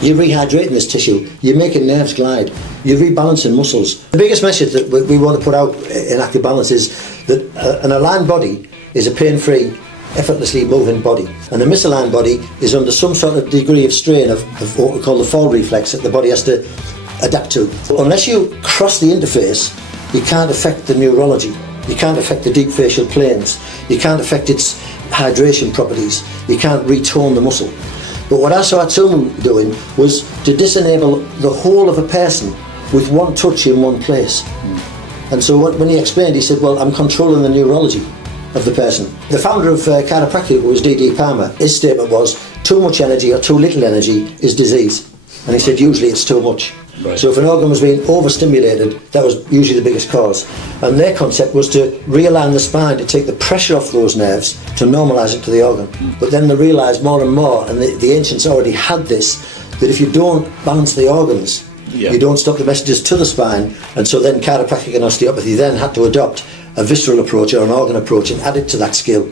You're rehydrating this tissue, you're making nerves glide, you're rebalancing muscles. The biggest message that we want to put out in active balance is that an aligned body is a pain-free, effortlessly moving body, and a misaligned body is under some sort of degree of strain of what we call the fall reflex that the body has to adapt to. Unless you cross the interface, you can't affect the neurology, you can't affect the deep facial planes, you can't affect its hydration properties, you can't retone the muscle. But what I saw Hatsumi doing was to disenable the whole of a person with one touch in one place. And so when he explained, he said, well, I'm controlling the neurology of the person. The founder of chiropractic was D.D. Palmer. His statement was, too much energy or too little energy is disease. And he said, usually it's too much. Right. So if an organ was being overstimulated, that was usually the biggest cause. And their concept was to realign the spine, to take the pressure off those nerves, to normalise it to the organ. But then they realised more and more, and the ancients already had this, that if you don't balance the organs, you don't stop the messages to the spine. And so then chiropractic and osteopathy then had to adopt a visceral approach or an organ approach and add it to that skill.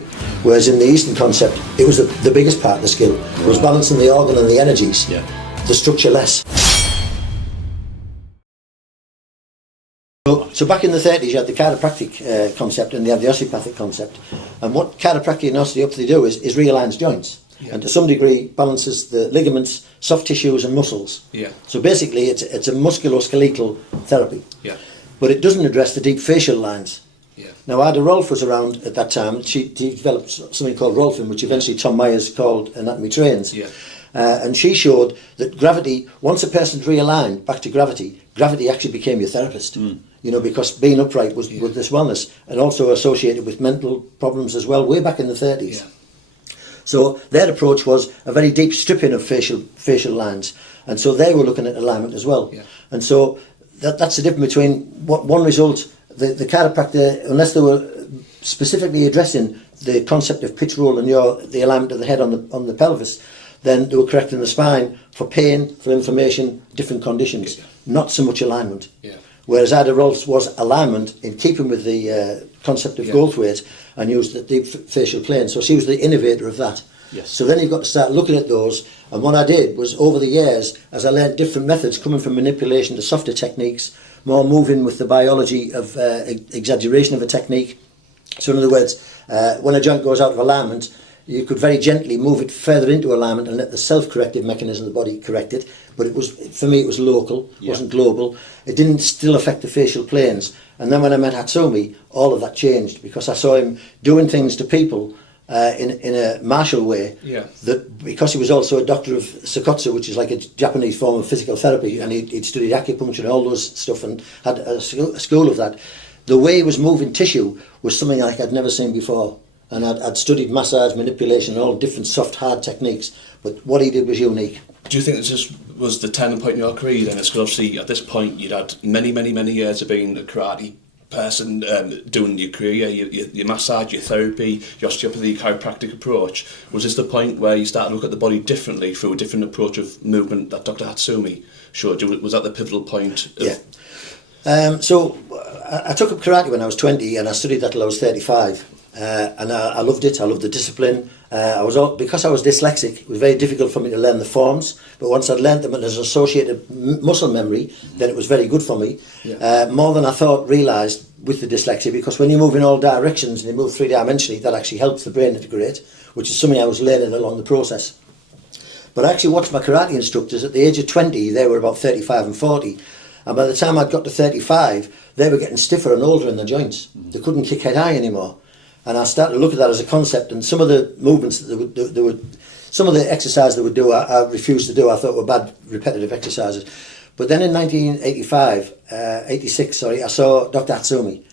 Whereas in the Eastern concept, it was the biggest part of the skill, was balancing the organ and the energies, the structure less. So back in the 30s you had the chiropractic concept and you had the osteopathic concept, and what chiropractic and osteopathy do is realigns joints and to some degree balances the ligaments, soft tissues and muscles. So basically it's a musculoskeletal therapy, but it doesn't address the deep facial lines. Now Ada Rolf was around at that time. She developed something called Rolfing, which eventually Tom Myers called Anatomy Trains. And she showed that gravity, once a person's realigned back to gravity actually became your therapist. You know, because being upright was with this wellness, and also associated with mental problems as well, way back in the 30s. So their approach was a very deep stripping of facial lines, and so they were looking at alignment as well. And so that's the difference between one result. The chiropractor, unless they were specifically addressing the concept of pitch roll and the alignment of the head on the pelvis, then they were correcting the spine for pain, for inflammation, different conditions, not so much alignment. Whereas Ada Rolf's was alignment in keeping with the concept of growth weight and used the deep facial plane. So she was the innovator of that. So then you've got to start looking at those, and what I did was over the years, as I learned different methods coming from manipulation to softer techniques, more moving with the biology of exaggeration of a technique. So in other words, when a joint goes out of alignment, you could very gently move it further into alignment and let the self-corrective mechanism of the body correct it. But it was, for me, it was local, it wasn't global. It didn't still affect the facial planes. And then when I met Hatsumi, all of that changed, because I saw him doing things to people in a martial way. That because he was also a doctor of Sakotsu, which is like a Japanese form of physical therapy, and he'd studied acupuncture and all those stuff and had a school of that. The way he was moving tissue was something like I'd never seen before. And I'd studied massage, manipulation, and all different soft, hard techniques, but what he did was unique. Do you think this was the turning point in your career then? It's obviously at this point you'd had many years of being a karate person, doing your career, your massage, your therapy, your osteopathy, chiropractic approach. Was this the point where you started to look at the body differently through a different approach of movement that Dr Hatsumi showed you? Was that the pivotal point? So I took up karate when I was 20 and I studied that till I was 35. And I loved it. I loved the discipline. Because I was dyslexic, it was very difficult for me to learn the forms, but once I'd learned them and as associated muscle memory, then it was very good for me. More than I thought, realised with the dyslexia, because when you move in all directions and you move three-dimensionally, that actually helps the brain integrate, which is something I was learning along the process. But I actually watched my karate instructors at the age of 20, they were about 35 and 40, and by the time I'd got to 35, they were getting stiffer and older in the joints. They couldn't kick head high anymore. And I started to look at that as a concept, and some of the movements that they would some of the exercises they would do, I refused to do. I thought were bad, repetitive exercises. But then in 86, I saw Dr Hatsumi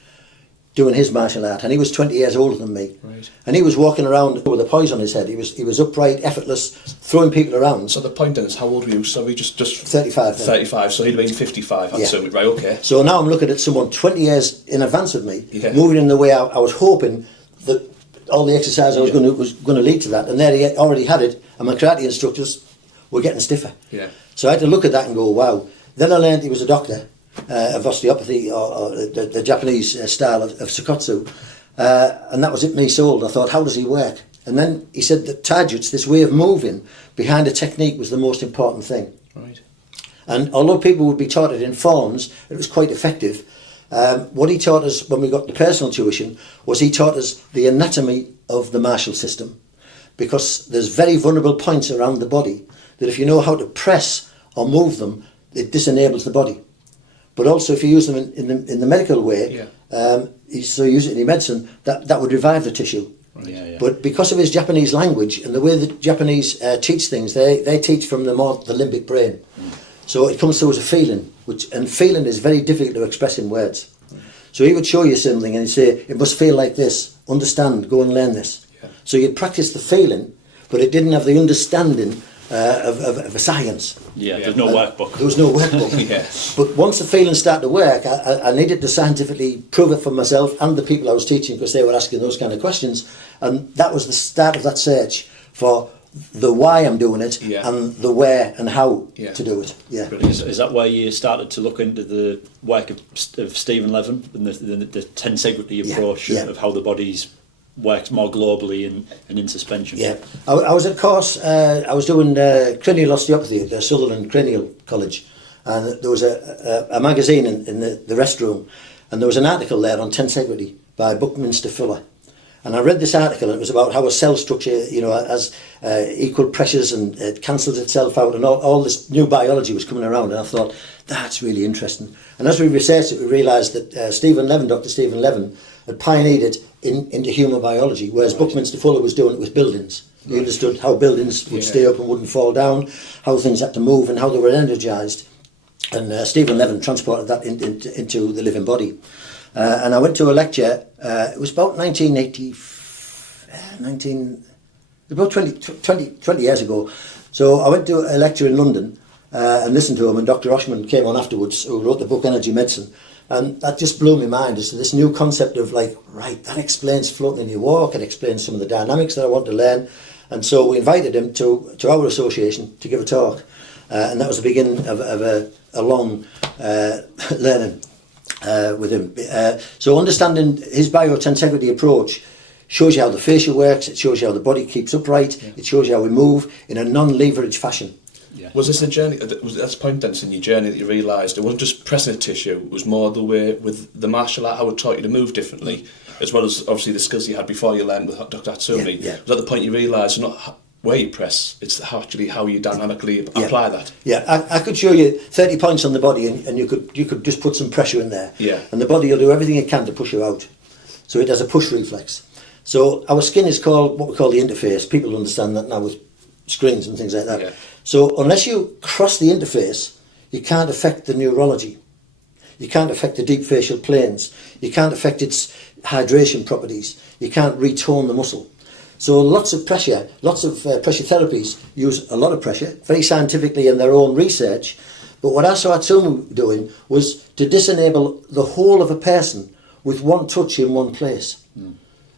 doing his martial art, and he was 20 years older than me. Right. And he was walking around with a poise on his head. He was upright, effortless, throwing people around. So the point is, how old were you? Sorry, just 35. Then. 35. So he'd been 55. Hatsumi, right? Okay. So now I'm looking at someone 20 years in advance of me, moving in the way I was hoping that all the exercise I was going to lead to that, and they already had it, and my karate instructors were getting stiffer. Yeah. So I had to look at that and go, wow. Then I learned he was a doctor of osteopathy, or the Japanese style of Sakotsu, and that was it me sold. I thought, how does he work? And then he said that taijutsu, this way of moving behind a technique, was the most important thing. Right. And although people would be taught it in forms, it was quite effective. What he taught us when we got the personal tuition was he taught us the anatomy of the martial system, because there's very vulnerable points around the body that if you know how to press or move them, it disenables the body. But also if you use them in the medical way, so you use it in your medicine, that would revive the tissue. Right. Yeah. But because of his Japanese language and the way the Japanese teach things, they teach from the limbic brain. So it comes through as a feeling, and feeling is very difficult to express in words. So he would show you something and he'd say, it must feel like this, understand, go and learn this. Yeah. So you'd practice the feeling, but it didn't have the understanding of a science. Yeah, there's no workbook. There was no workbook. Yeah. But once the feeling started to work, I needed to scientifically prove it for myself and the people I was teaching, because they were asking those kind of questions. And that was the start of that search for the why I'm doing it, and the where and how to do it. Yeah. Is that where you started to look into the work of Stephen Levin and the tensegrity approach of how the body's works more globally and in suspension? Yeah, I was at course. I was doing cranial osteopathy at the Sutherland Cranial College, and there was a magazine in the restroom, and there was an article there on tensegrity by Buckminster Fuller. And I read this article, and it was about how a cell structure, has equal pressures, and it cancels itself out, and all this new biology was coming around, and I thought, that's really interesting. And as we researched it, we realised that Dr Stephen Levin had pioneered it into human biology, whereas Buckminster Fuller was doing it with buildings. He understood how buildings would stay up and wouldn't fall down, how things had to move, and how they were energised. And Stephen Levin transported that into the living body. And I went to a lecture, it was about 20 years ago. So I went to a lecture in London and listened to him, and Dr Oshman came on afterwards, who wrote the book Energy Medicine. And that just blew my mind as to this new concept of that explains floating in your walk, it explains some of the dynamics that I want to learn. And so we invited him to our association to give a talk. And that was the beginning of a long learning with him. So understanding his biotensegrity approach shows you how the fascia works, it shows you how the body keeps upright, it shows you how we move in a non-leverage fashion. Yeah. Was this a journey, was that point then in your journey that you realised it wasn't just pressing a tissue, it was more the way with the martial art, how it taught you to move differently, as well as obviously the skills you had before you learned with Dr Hatsumi? Yeah. Was that the point you realised it's not where you press, it's how you dynamically apply that? Yeah, I could show you 30 points on the body, and you could just put some pressure in there. Yeah. And the body will do everything it can to push you out. So it has a push reflex. So our skin is called what we call the interface. People understand that now with screens and things like that. Yeah. So unless you cross the interface, you can't affect the neurology. You can't affect the deep facial planes. You can't affect its hydration properties. You can't retone the muscle. So lots of pressure therapies use a lot of pressure, very scientifically in their own research. But what I saw Hatsumi doing was to disenable the whole of a person with one touch in one place.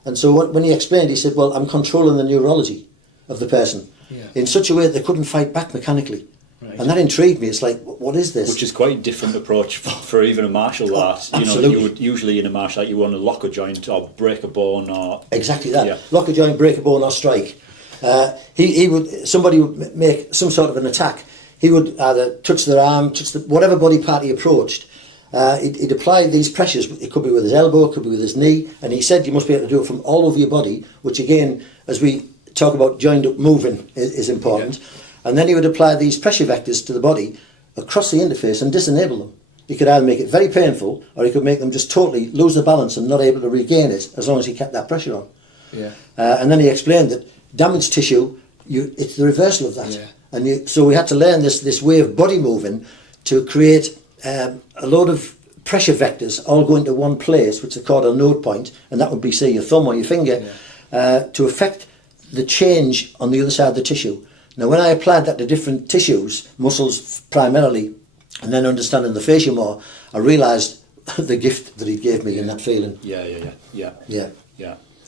And so when he explained, he said, well, I'm controlling the neurology of the person in such a way that they couldn't fight back mechanically. Right. And that intrigued me. It's like, what is this? Which is quite a different approach for even a martial art. You would usually in a martial art you want to lock a joint or break a bone or exactly that. Yeah. Lock a joint, break a bone, or strike. Somebody would make some sort of an attack. He would either touch their arm, whatever body part he approached. He'd apply these pressures. It could be with his elbow, it could be with his knee, and he said you must be able to do it from all over your body, which again, as we talk about joined up moving, is important. Yeah. And then he would apply these pressure vectors to the body across the interface and disenable them. He could either make it very painful, or he could make them just totally lose the balance and not able to regain it, as long as he kept that pressure on. Yeah. And then he explained that damaged tissue, it's the reversal of that. Yeah. And so we had to learn this way of body moving to create a load of pressure vectors all going to one place, which are called a node point, and that would be, say, your thumb or your finger, to affect the change on the other side of the tissue. Now, when I applied that to different tissues, muscles primarily, and then understanding the fascia more, I realised the gift that he gave me in that feeling. Yeah.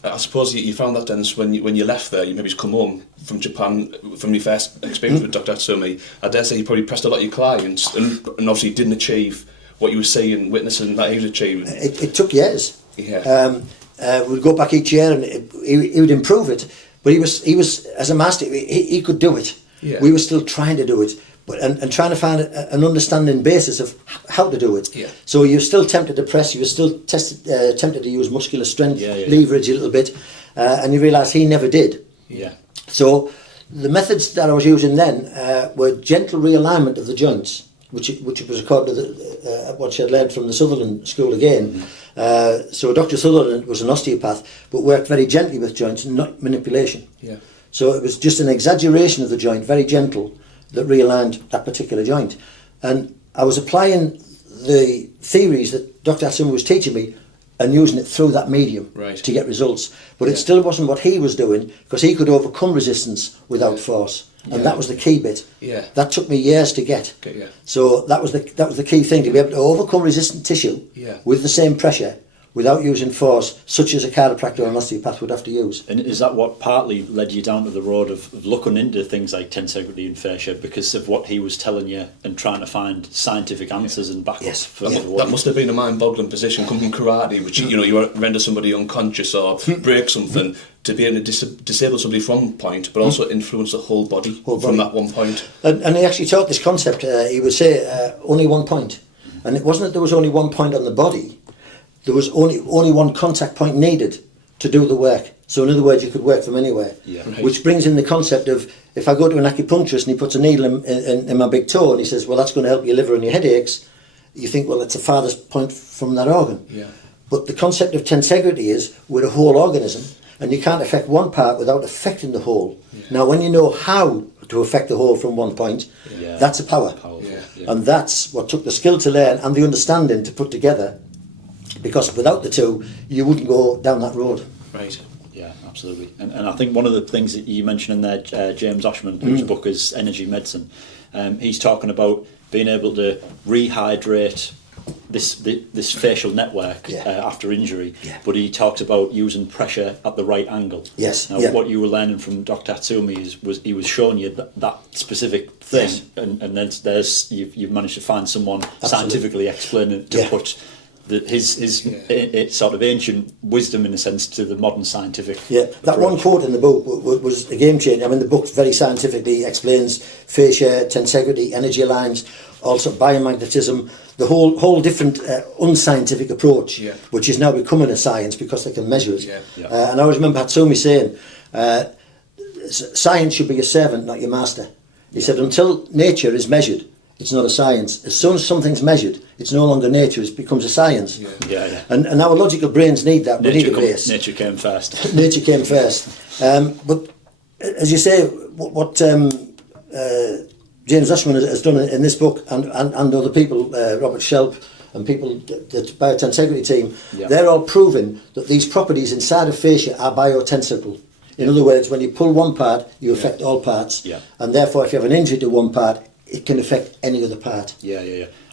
I suppose you found that, Dennis, when you left there, you maybe come home from Japan, from your first experience with Dr Hatsumi. I dare say you probably pressed a lot of your clients and obviously didn't achieve what you were seeing, witnessing that he was achieving. It took years. Yeah. We'd go back each year and he would improve it. But he was as a master, he could do it. Yeah. We were still trying to do it. but and trying to find an understanding basis of how to do it. Yeah. So you're still tempted to press, you were still tempted to use muscular strength, leverage a little bit, and you realise he never did. Yeah. So the methods that I was using then were gentle realignment of the joints, which was according to what she had learned from the Sutherland School again. So Dr Sutherland was an osteopath, but worked very gently with joints, not manipulation. Yeah. So it was just an exaggeration of the joint, very gentle, that realigned that particular joint. And I was applying the theories that Dr Hatsumi was teaching me and using it through that medium to get results. But it still wasn't what he was doing, because he could overcome resistance without force. And that was the key bit. Yeah. That took me years to get. Okay, yeah. So that was the key thing, to be able to overcome resistant tissue with the same pressure without using force, such as a chiropractor or an osteopath would have to use. And is that what partly led you down to the road of looking into things like tensegrity and fascia, because of what he was telling you and trying to find scientific answers and backups? For that must have been a mind-boggling position, coming from karate, which you render somebody unconscious or break something, to be able to disable somebody from one point, but also influence the whole body from that one point. And he actually taught this concept. He would say only one point, and it wasn't that there was only one point on the body. There was only one contact point needed to do the work. So in other words, you could work from anywhere. Yeah. Which brings in the concept of, if I go to an acupuncturist and he puts a needle in my big toe and he says, well, that's going to help your liver and your headaches, you think, well, it's the farthest point from that organ. Yeah. But the concept of tensegrity is we're a whole organism, and you can't affect one part without affecting the whole. Yeah. Now, when you know how to affect the whole from one point, that's a power. And that's what took the skill to learn and the understanding to put together, because without the two, you wouldn't go down that road. Right. Yeah, absolutely. And I think one of the things that you mentioned in there, James Oshman, whose book is Energy Medicine, he's talking about being able to rehydrate this facial network after injury, but he talked about using pressure at the right angle. Yes. Now, what you were learning from Dr Hatsumi was he was showing you that specific thing, and then you've managed to find someone scientifically explaining it to put his sort of ancient wisdom, in a sense, to the modern scientific that approach. one quote in the book was a game changer. I mean, the book very scientifically explains fascia, tensegrity, energy lines, also biomagnetism, the whole different unscientific approach, which is now becoming a science because they can measure it. And I always remember Hatsumi saying, science should be your servant, not your master. He said, until nature is measured, it's not a science. As soon as something's measured, it's no longer nature, it becomes a science. And our logical brains need that. We need a base. Nature came first. Nature came first. But as you say, what James Oshman has done in this book, and other people, Robert Shelp and people, the Biotensegrity team, they're all proving that these properties inside of fascia are biotensegrable. In other words, when you pull one part, you affect all parts. And therefore, if you have an injury to one part, it can affect any other part.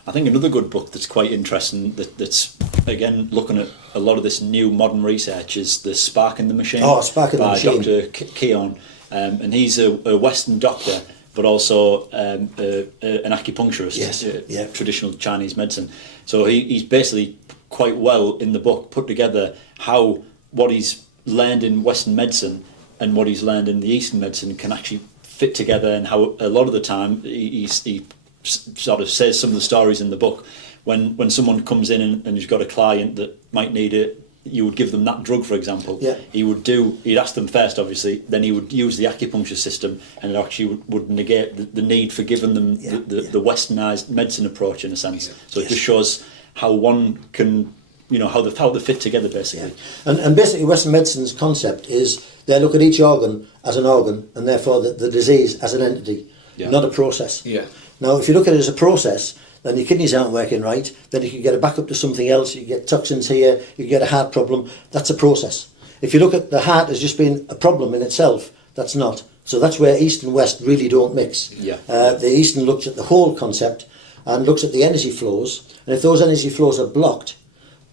I think another good book that's quite interesting, that's again looking at a lot of this new modern research, is The Spark in the Machine. Spark in the Machine. By Dr Keown. And he's a Western doctor, but also an acupuncturist, traditional Chinese medicine. So he's basically quite well in the book put together how what he's learned in Western medicine and what he's learned in the Eastern medicine can actually fit together, and how a lot of the time he sort of says some of the stories in the book when someone comes in and you've got a client that might need it. You would give them that drug, for example. He'd ask them first, obviously, then he would use the acupuncture system, and it actually would negate the need for giving them the westernised medicine approach, in a sense. So it just shows how one can, how they fit together, basically. And basically Western medicine's concept is they look at each organ as an organ, and therefore the disease as an entity, not a process. Now, if you look at it as a process, then your kidneys aren't working right, then you can get a backup to something else, you get toxins here, you get a heart problem. That's a process. If you look at the heart as just being a problem in itself, that's not. So that's where East and West really don't mix. The Eastern looks at the whole concept and looks at the energy flows, and if those energy flows are blocked,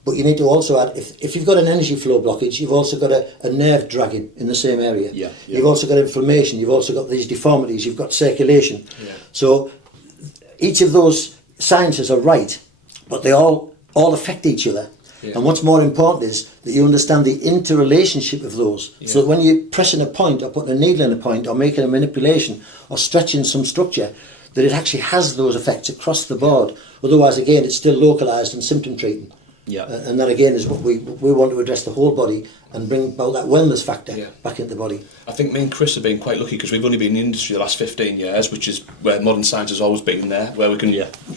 but you need to also add, if you've got an energy flow blockage, you've also got a nerve dragging in the same area. You've also got inflammation, you've also got these deformities, you've got circulation. So each of those sciences are right, but they all affect each other. And what's more important is that you understand the interrelationship of those. So that when you're pressing a point or putting a needle in a point or making a manipulation or stretching some structure, that it actually has those effects across the board. Otherwise, again, it's still localised and symptom treating. Yeah. And that again is what we want to address the whole body and bring about that wellness factor back into the body. I think me and Chris have been quite lucky because we've only been in the industry the last 15 years, which is where modern science has always been there, where we can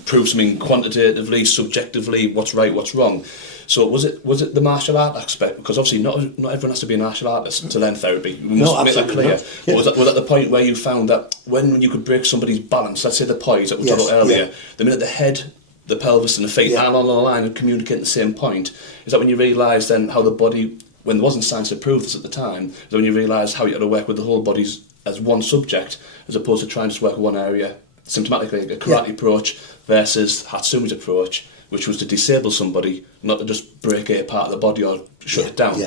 prove something quantitatively, subjectively, what's right, what's wrong. So was it the martial art aspect? Because obviously not everyone has to be a martial artist to learn therapy. We must make that clear. Yeah. Was that the point where you found that when you could break somebody's balance, let's say the poise that we talked about earlier, the minute the head, the pelvis and the feet are on the line and communicate at the same point, is that when you realise then how the body, when there wasn't science to prove this at the time, is when you realise how you had to work with the whole body as one subject, as opposed to trying to just work with one area symptomatically, a karate approach versus Hatsumi's approach, which was to disable somebody, not to just break a part of the body or shut it down.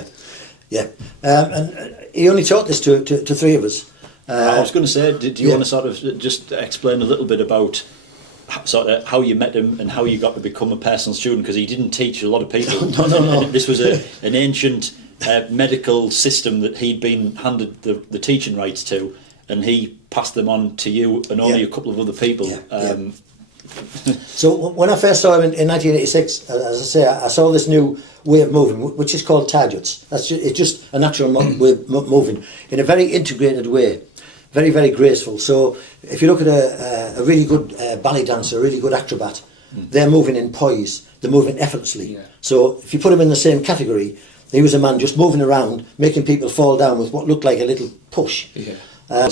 And he only taught this to three of us. I was going to say, do you want to sort of just explain a little bit about sort of how you met him and how you got to become a personal student? Because he didn't teach a lot of people. No. This was an ancient medical system that he'd been handed the teaching rights to, and he passed them on to you and only a couple of other people. So when I first saw him in 1986, as I say, I saw this new way of moving, which is called taijutsu. It's just a natural way of moving in a very integrated way. Very, very graceful. So if you look at a really good ballet dancer, a really good acrobat, they're moving in poise, they're moving effortlessly. Yeah. So if you put him in the same category, he was a man just moving around, making people fall down with what looked like a little push. Yeah. I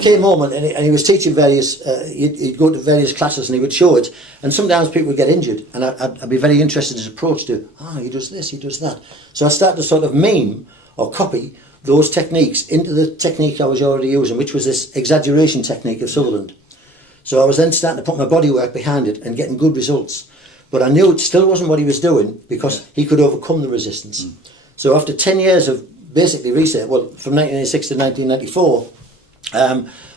came home and he was teaching various, he'd go to various classes and he would show it, and sometimes people would get injured, and I'd be very interested in his approach to, he does this, he does that. So I started to sort of mime or copy those techniques into the technique I was already using, which was this exaggeration technique of Sutherland. So I was then starting to put my body work behind it and getting good results. But I knew it still wasn't what he was doing because he could overcome the resistance. So after 10 years of basically research, well, from 1986 to 1994,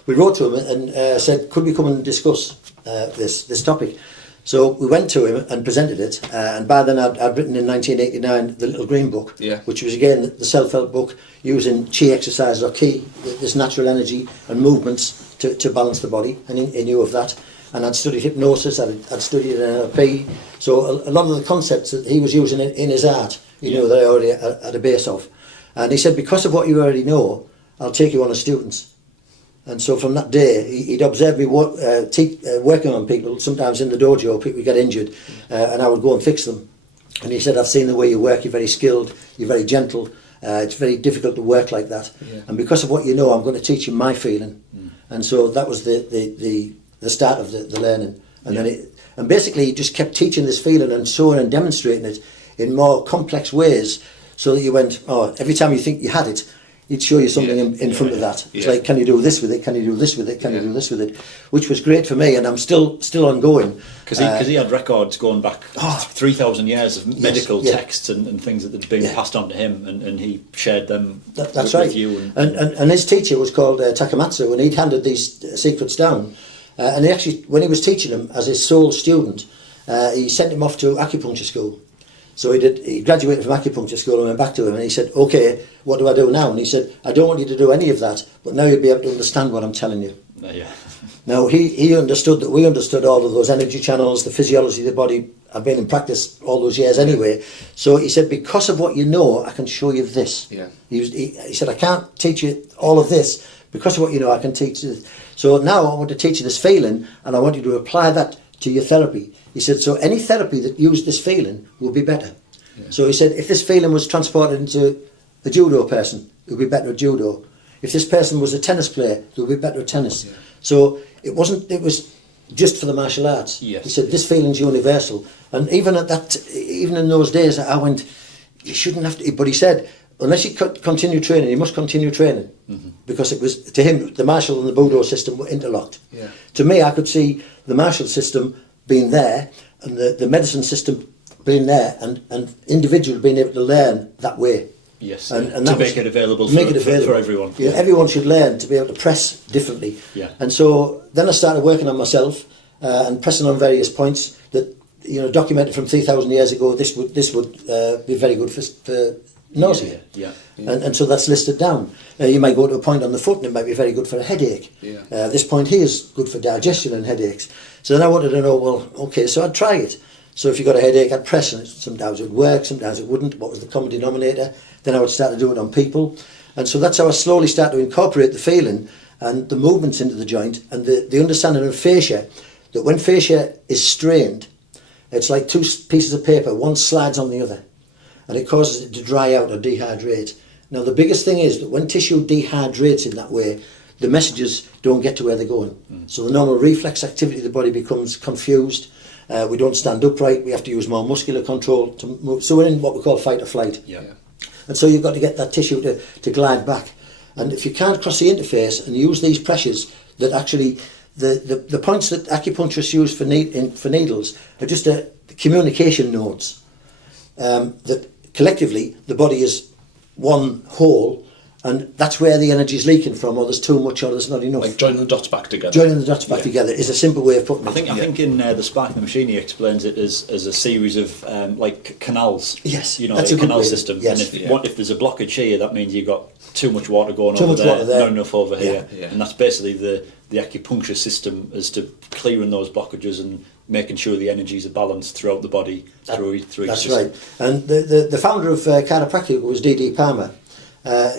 we wrote to him and said, could we come and discuss this topic? So we went to him and presented it, and by then I'd written in 1989 the Little Green Book, which was again the self-help book using chi exercises or ki, this natural energy and movements to balance the body, and he knew of that. And I'd studied hypnosis, I'd studied NLP, so a lot of the concepts that he was using in his art, he knew that I already had a base of. And he said, because of what you already know, I'll take you on as students. And so from that day, he'd observe me working on people, sometimes in the dojo, people would get injured, and I would go and fix them. And he said, I've seen the way you work, you're very skilled, you're very gentle, it's very difficult to work like that. Yeah. And because of what you know, I'm going to teach you my feeling. And so that was the start of the learning. And then basically he just kept teaching this feeling and showing and demonstrating it in more complex ways, so that you went, every time you think you had it, he'd show you something in front of that. It's like, can you do this with it? Can you do this with it? Can you do this with it? Which was great for me, and I'm still ongoing. Because he had records going back 3,000 years of medical texts and things that had been passed on to him, and he shared them with you. And his teacher was called Takamatsu, and he'd handed these secrets down. And he actually, when he was teaching them as his sole student, he sent him off to acupuncture school. So he graduated from acupuncture school and went back to him, and he said, okay, what do I do now? And he said, I don't want you to do any of that, but now you'll be able to understand what I'm telling you. Now he understood that we understood all of those energy channels, the physiology of the body. I've been in practice all those years anyway. So he said, because of what you know, I can show you this. He said, I can't teach you all of this. Because of what you know, I can teach you this. So now I want to teach you this feeling, and I want you to apply that to your therapy. He said, so any therapy that used this feeling will be better. So he said, if this feeling was transported into a judo person, it would be better at judo. If this person was a tennis player, it would be better at tennis. So it was just for the martial arts. He said, this feeling's universal. And even in those days, I went, you shouldn't have to, but he said, unless you continue training, you must continue training. Because it was, to him, the martial and the Budo system were interlocked. To me, I could see the martial system being there, and the medicine system being there, and individual being able to learn that way. And to make it available for everyone. Everyone should learn to be able to press differently. And so then I started working on myself and pressing on various points that, documented from 3,000 years ago. This would be very good for nausea. And so that's listed down. You might go to a point on the foot and it might be very good for a headache. This point here is good for digestion and headaches. So then I wanted to know, well, okay, so I'd try it. So if you got a headache, I'd press on it. Sometimes it would work, sometimes it wouldn't. What was the common denominator? Then I would start to do it on people. And so that's how I slowly start to incorporate the feeling and the movements into the joint and the understanding of fascia, that when fascia is strained, it's like two pieces of paper, one slides on the other, and it causes it to dry out or dehydrate. Now the biggest thing is that when tissue dehydrates in that way, the messages don't get to where they're going. So the normal reflex activity of the body becomes confused. We don't stand upright, we have to use more muscular control to move. So we're in what we call fight or flight. And so you've got to get that tissue to glide back. And if you can't cross the interface and use these pressures, that actually the points that acupuncturists use for needles are just communication nodes. That collectively the body is one whole, and that's where the energy is leaking from, or there's too much, or there's not enough. Like joining the dots back together. Joining the dots back together is a simple way of putting it. I think in the Spark in the Machine he explains it as a series of like canals. Yes, you know, that's a a good canal way. system. Yes. And if there's a blockage here, that means you've got too much water going Too over much there, water there. not enough over here, Yeah. and that's basically the acupuncture system, as to clearing those blockages and making sure the energies are balanced throughout the body through each That's system. right. And the founder of chiropractic was D.D. Palmer.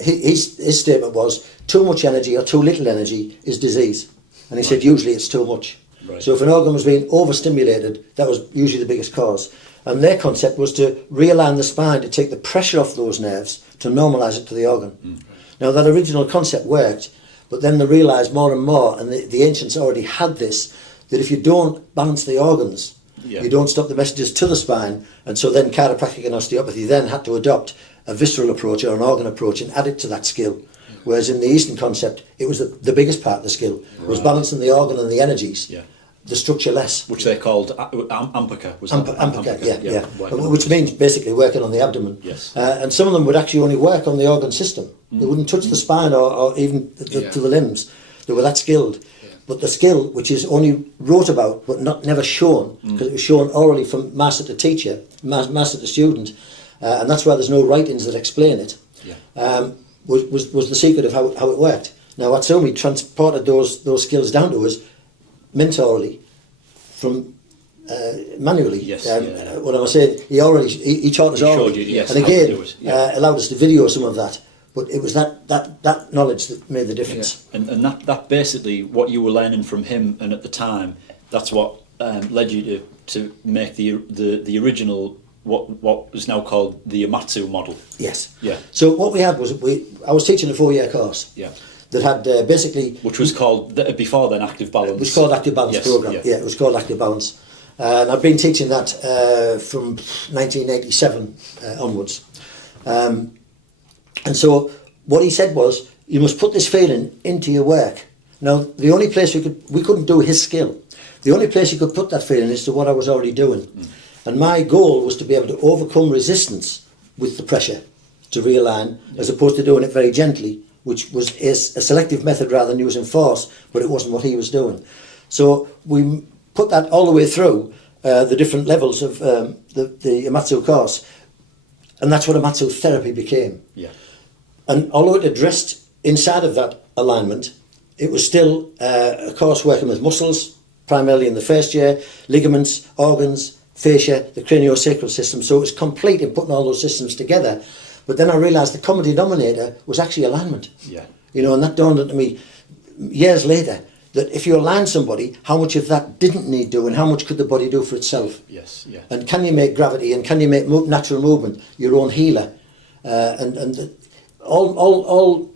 His statement was, too much energy or too little energy is disease. And he said usually it's too much. Right. So if an organ was being overstimulated, that was usually the biggest cause. And their concept was to realign the spine, to take the pressure off those nerves, to normalise it to the organ. Now that original concept worked, but then they realised more and more, and the ancients already had this, that if you don't balance the organs, you don't stop the messages to the spine. And so then chiropractic and osteopathy then had to adopt a visceral approach or an organ approach and add it to that skill. Whereas in the Eastern concept, it was the biggest part of the skill, was balancing the organ and the energies, the structure less. Which they called ampaka. Ampaka, which means basically working on the abdomen. Yes. And some of them would actually only work on the organ system. They wouldn't touch the spine or even to the limbs. They were that skilled. But the skill, which is only wrote about but never shown, because it was shown orally from master to teacher, master to student, and that's why there's no writings that explain it, was the secret of how it worked. Now Hatsumi transported those skills down to us mentorally, from manually. What I was saying, he taught us orally, and again allowed us to video some of that. But it was that knowledge that made the difference. And that basically, what you were learning from him, and at the time, that's what led you to make the original, what is now called the Amatsu model. Yes. Yeah. So what we had was, I was teaching a 4-year course. Yeah. That had basically... Which was called, before then, Active Balance. It was called Active Balance Programme. Yeah, it was called Active Balance. And I've been teaching that from 1987 onwards. And so what he said was, you must put this feeling into your work. Now, the only place we couldn't do his skill. The only place you could put that feeling is to what I was already doing. And my goal was to be able to overcome resistance with the pressure, to realign, as opposed to doing it very gently, which was a selective method rather than using force, but it wasn't what he was doing. So we put that all the way through the different levels of the Amatsu course. And that's what Amatsu therapy became. Yeah. And although it addressed inside of that alignment, it was still a course working with muscles, primarily in the first year, ligaments, organs, fascia, the craniosacral system. So it was complete in putting all those systems together. But then I realised the common denominator was actually alignment. Yeah. You know, and that dawned on me years later, that if you align somebody, how much of that didn't need doing, how much could the body do for itself? Yes, yeah. And can you make gravity, and can you make natural movement your own healer? All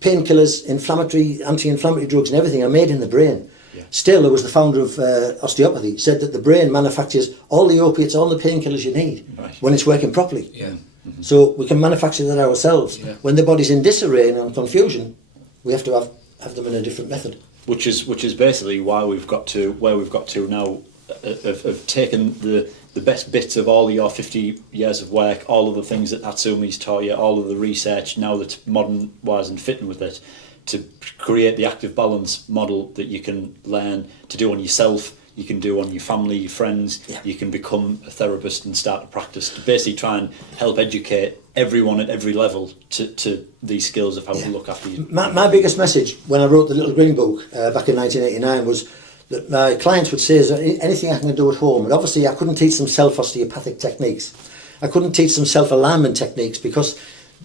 painkillers, anti-inflammatory drugs and everything are made in the brain. Yeah. Still, there was the founder of osteopathy, said that the brain manufactures all the opiates, all the painkillers you need when it's working properly. Yeah. Mm-hmm. So we can manufacture that ourselves. Yeah. When the body's in disarray and confusion, we have to have them in a different method. Which is basically why we've got to where we've got to now, of taken the best bits of all of your 50 years of work, all of the things that Hatsumi's taught you, all of the research now that's modern wise and fitting with it, to create the active balance model that you can learn to do on yourself, you can do on your family, your friends. Yeah. You can become a therapist and start to practice to basically try and help educate everyone at every level to these skills of how to look after you. My biggest message when I wrote the Little Green Book back in 1989 was that my clients would say, is there anything I can do at home? And obviously I couldn't teach them self-osteopathic techniques. I couldn't teach them self-alignment techniques because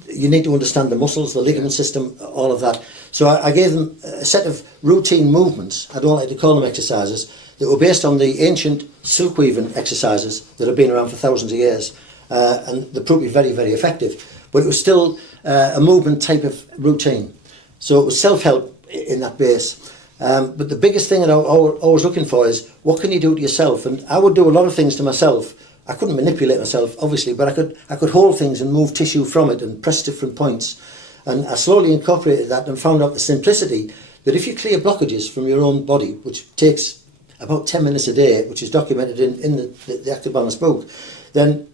you need to understand the muscles, the ligament system, all of that. So I gave them a set of routine movements, I don't like to call them exercises, that were based on the ancient silk weaving exercises that have been around for thousands of years. And they proved to be very, very effective. But it was still a movement type of routine. So it was self-help in that base. But the biggest thing that I was looking for is, what can you do to yourself? And I would do a lot of things to myself. I couldn't manipulate myself, obviously, but I could hold things and move tissue from it and press different points. And I slowly incorporated that and found out the simplicity that if you clear blockages from your own body, which takes about 10 minutes a day, which is documented in the Active Balance book, then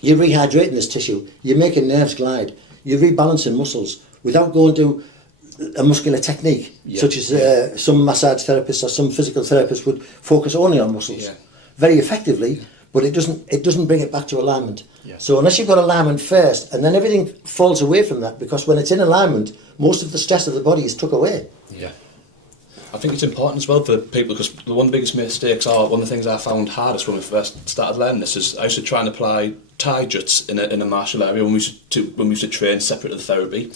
you're rehydrating this tissue, you're making nerves glide, you're rebalancing muscles without going to a muscular technique, such as some massage therapists or some physical therapists would focus only on muscles very effectively. But it doesn't bring it back to alignment. Yeah. So unless you've got alignment first, and then everything falls away from that, because when it's in alignment, most of the stress of the body is took away. Yeah. I think it's important as well for people, because one of the biggest mistakes, or one of the things I found hardest when we first started learning this, is I used to try and apply taijutsu in a martial area when we used to train separate to the therapy.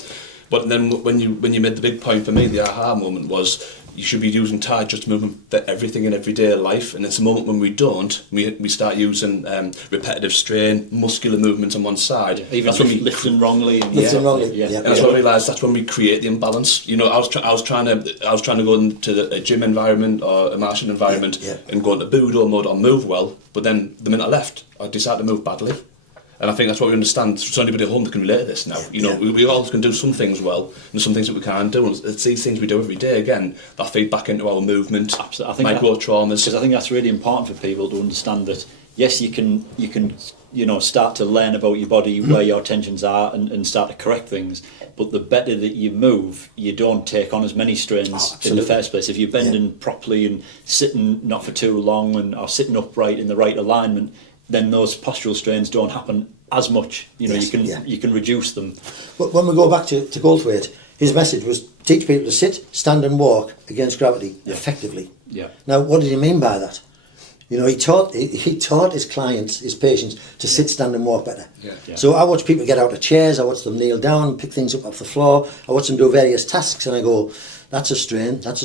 But then when you made the big point for me, the aha moment was, you should be using taijutsu movement for everything in everyday life, and it's a moment when we don't. We start using repetitive strain, muscular movements on one side. Yeah, even that's when we lifting wrongly. And lifting wrongly. And that's what I realised. That's when we create the imbalance. You know, I was trying to go into a gym environment or a martial environment and go into Budo mode or move well, but then the minute I left, I decided to move badly. And I think that's what we understand. So anybody at home that can relate to this now. You know, we all can do some things well, and some things that we can't do. And it's these things we do every day, again, that feed back into our movement, absolutely. I think micro traumas. Because I think that's really important for people to understand that, yes, you can start to learn about your body, where your tensions are, and start to correct things. But the better that you move, you don't take on as many strains in the first place. If you're bending properly and sitting not for too long or sitting upright in the right alignment, then those postural strains don't happen as much. You know, you can reduce them. But when we go back to Goldthwait, his message was teach people to sit, stand and walk against gravity effectively. Yeah. Now, what did he mean by that? You know, he taught his clients, his patients, to sit, stand and walk better. Yeah. Yeah. So I watch people get out of chairs, I watch them kneel down, pick things up off the floor, I watch them do various tasks, and I go, that's a strain, that's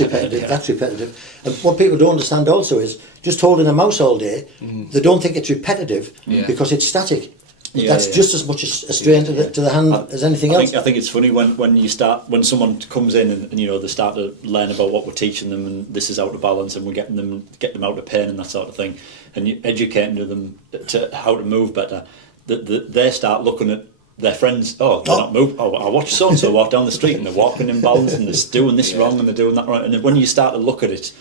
repetitive, that's repetitive. And what people don't understand also is, just holding a mouse all day, they don't think it's repetitive because it's static. That's just as much a strain to the hand as anything else. I think it's funny when someone comes in and you know they start to learn about what we're teaching them, and this is out of balance, and we're get them out of pain and that sort of thing, and you're educating them to how to move better. They start looking at their friends. Oh, they're not moving. Oh, I watch so and so walk down the street and they're walking in balance and they're doing this wrong and they're doing that right. And when you start to look at it,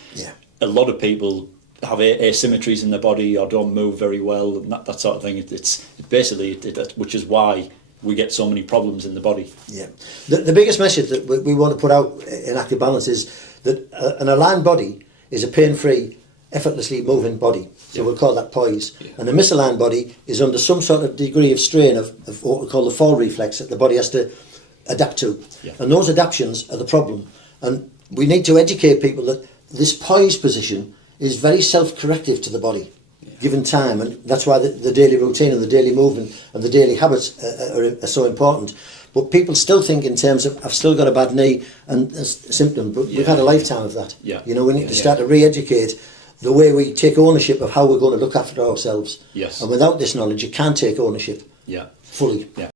a lot of people have asymmetries in their body or don't move very well and that sort of thing. It's basically which is why we get so many problems in the body. Yeah, the biggest message that we want to put out in Active Balance is that an aligned body is a pain-free, effortlessly moving body. So we'll call that poise. Yeah. And a misaligned body is under some sort of degree of strain of what we call the fall reflex that the body has to adapt to. Yeah. And those adaptations are the problem. And we need to educate people that this poise position is very self-corrective to the body, given time. And that's why the daily routine and the daily movement and the daily habits are so important. But people still think in terms of, I've still got a bad knee and a symptom, but we've had a lifetime of that. Yeah. You know, we need to start to re-educate the way we take ownership of how we're going to look after ourselves. Yes. And without this knowledge, you can't take ownership fully. Yeah.